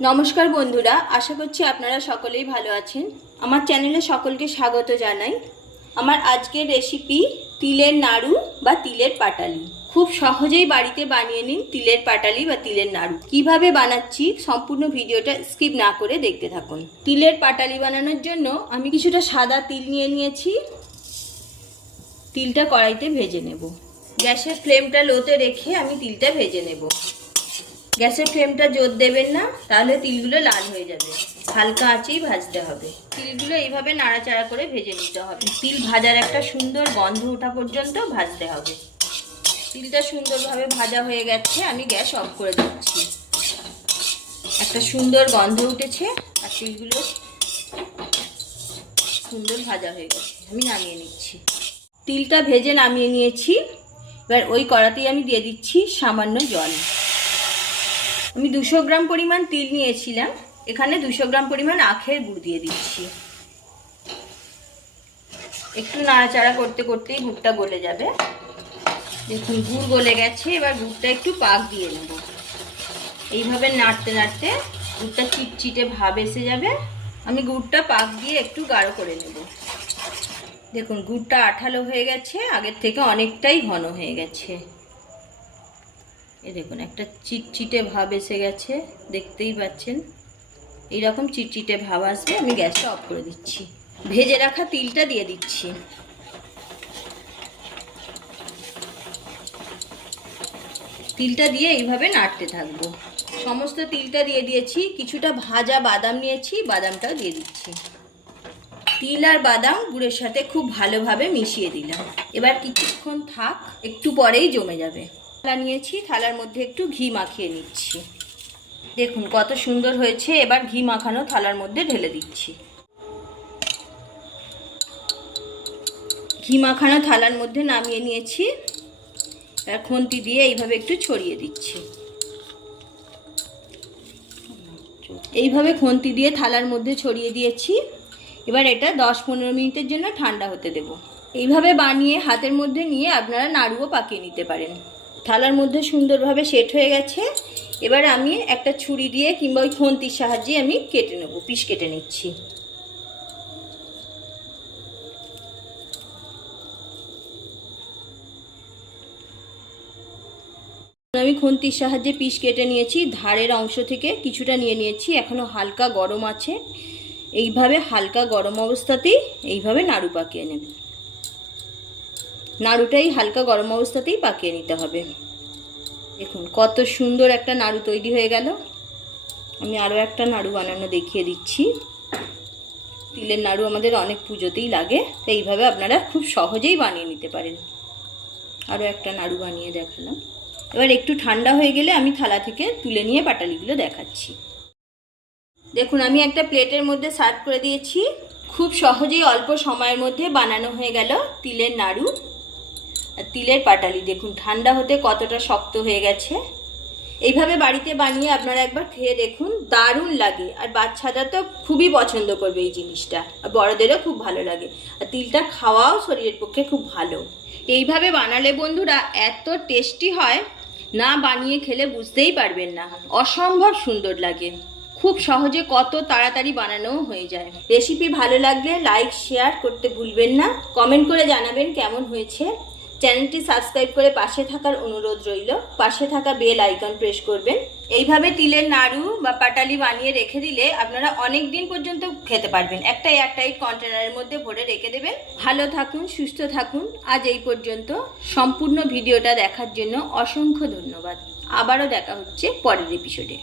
নমস্কার বন্ধুরা, আশা করছি আপনারা সকলেই ভালো আছেন। আমার চ্যানেলে সকলকে স্বাগত জানাই। আমার আজকের রেসিপি তিলের নাড়ু বা তিলের পাটালি। খুব সহজেই বাড়িতে বানিয়ে নিন তিলের পাটালি বা তিলের নাড়ু। কিভাবে বানাচ্ছি সম্পূর্ণ ভিডিওটা স্কিপ না করে দেখতে থাকুন। তিলের পাটালি বানানোর জন্য আমি কিছুটা সাদা তিল নিয়ে নিয়েছি। তিলটা কড়াইতে ভেজে নেব। গ্যাসের ফ্লেমটা লোতে রেখে আমি তিলটা ভেজে নেব। গ্যাসের ফ্লেমটা জোর দেবেন না, তাহলে তিলগুলো লাল হয়ে যাবে। হালকা আঁচেই ভাজতে হবে। তিলগুলো এইভাবে নাড়াচাড়া করে ভেজে নিতে হবে। তিল ভাজার একটা সুন্দর গন্ধ ওঠা পর্যন্ত ভাজতে হবে। তিলটা সুন্দরভাবে ভাজা হয়ে গেছে, আমি গ্যাস অফ করে দিচ্ছি। একটা সুন্দর গন্ধ উঠেছে আর তিলগুলো সুন্দর ভাজা হয়ে গেছে। আমি নামিয়ে নিচ্ছি। তিলটা ভেজে নামিয়ে নিয়েছি। এবার ওই কড়াতেই আমি দিয়ে দিচ্ছি সামান্য জল। আমি 200 গ্রাম পরিমাণ তিল নিয়েছিলাম, এখানে 200 গ্রাম পরিমাণ আখের গুড় দিয়ে দিচ্ছি। একটু নাড়াচাড়া করতে করতেই গুড়টা গলে যাবে। দেখুন গুড় গলে গেছে। এবার গুড়টা একটু পাক দিয়ে নেব। এইভাবে নাড়তে নাড়তে গুড়টা চিটচিটে ভাব এসে যাবে। আমি গুড়টা পাক দিয়ে একটু গাঢ় করে নেব। দেখুন গুড়টা আঠালো হয়ে গেছে, আগের থেকে অনেকটাই ঘন হয়ে গেছে। এই দেখুন একটা চিটচিটে ভাব এসে গেছে, দেখতেই পাচ্ছেন। এইরকম চিটচিটে ভাব আসবে। আমি গ্যাসটা অফ করে দিচ্ছি। ভেজে রাখা তিলটা দিয়ে দিচ্ছি। তিলটা দিয়ে এইভাবে নাড়তে থাকবো। সমস্ত তিলটা দিয়ে দিয়েছি। কিছুটা ভাজা বাদাম নিয়েছি, বাদামটাও দিয়ে দিচ্ছি। তিল আর বাদাম গুড়ের সাথে খুব ভালোভাবে মিশিয়ে দিলাম। এবার কিছুক্ষণ থাক, একটু পরেই জমে যাবে। থালা নিয়েছি, থালার মধ্যে একটু ঘি মাখিয়ে নিচ্ছি। দেখুন কত সুন্দর হয়েছে। এবার ঘি মাখানো থালার মধ্যে ঢেলে দিচ্ছি। ঘি মাখানো থালার মধ্যে নামিয়ে নিয়েছি। এবার খুন্তি দিয়ে এইভাবে একটু ছড়িয়ে দিচ্ছি। এইভাবে খুন্তি দিয়ে থালার মধ্যে ছড়িয়ে দিয়েছি। এবার এটা 10-15 মিনিটের জন্য ঠান্ডা হতে দেব। এইভাবে বানিয়ে হাতের মধ্যে নিয়ে আপনারা নাড়ুও পাকিয়ে নিতে পারেন। থালার মধ্যে সুন্দরভাবে সেট হয়ে গেছে। এবার আমি একটা ছুরি দিয়ে কিংবা ওই খুন্তির সাহায্যে আমি কেটে নেব, পিস কেটে নিচ্ছি। আমি খুন্তির সাহায্যে পিস কেটে নিয়েছি। ধারের অংশ থেকে কিছুটা নিয়ে নিয়েছি, এখনো হালকা গরম আছে। এইভাবে হালকা গরম অবস্থাতেই এইভাবে নাড়ু পাকিয়ে নেবেন। নাড়ুটাই হালকা গরম অবস্থাতেই পাকিয়ে নিতে হবে। দেখুন কত সুন্দর একটা নাড়ু তৈরি হয়ে গেল। আমি আরও একটা নাড়ু বানানো দেখিয়ে দিচ্ছি। তিলের নাড়ু আমাদের অনেক পুজোতেই লাগে, তো এইভাবে আপনারা খুব সহজেই বানিয়ে নিতে পারেন। আরও একটা নাড়ু বানিয়ে দেখালাম। এবার একটু ঠান্ডা হয়ে গেলে আমি থালা থেকে তুলে নিয়ে পাটালিগুলো দেখাচ্ছি। দেখুন আমি একটা প্লেটের মধ্যে সার্ভ করে দিয়েছি। খুব সহজেই অল্প সময়ের মধ্যে বানানো হয়ে গেল তিলের নাড়ু আর তিলের পাটালি। দেখুন ঠান্ডা হতে কতটা শক্ত হয়ে গেছে। এইভাবে বাড়িতে বানিয়ে আপনারা একবার খেয়ে দেখুন, দারুণ লাগে। আর বাচ্চারা তো খুবই পছন্দ করবে এই জিনিসটা, আর বড়দেরও খুব ভালো লাগে। আর তিলটা খাওয়াও শরীরের পক্ষে খুব ভালো। এইভাবে বানালে বন্ধুরা এত টেস্টি হয়, না বানিয়ে খেলে বুঝতেই পারবেন না। অসম্ভব সুন্দর লাগে। খুব সহজে কত তাড়াতাড়ি বানানোও হয়ে যায়। রেসিপি ভালো লাগলে লাইক শেয়ার করতে ভুলবেন না। কমেন্ট করে জানাবেন কেমন হয়েছে। চ্যানেলটি সাবস্ক্রাইব করে পাশে থাকার অনুরোধ রইল। পাশে থাকা বেল আইকন প্রেস করবেন। এইভাবে তিলের নাড়ু বা পাটালি বানিয়ে রেখে দিলে আপনারা অনেক দিন পর্যন্ত খেতে পারবেন। একটা এয়ারটাইট কন্টেনারের মধ্যে ভরে রেখে দেবেন। ভালো থাকুন, সুস্থ থাকুন। আজ এই পর্যন্ত। সম্পূর্ণ ভিডিওটা দেখার জন্য অসংখ্য ধন্যবাদ। আবারও দেখা হচ্ছে পরের এপিসোডে।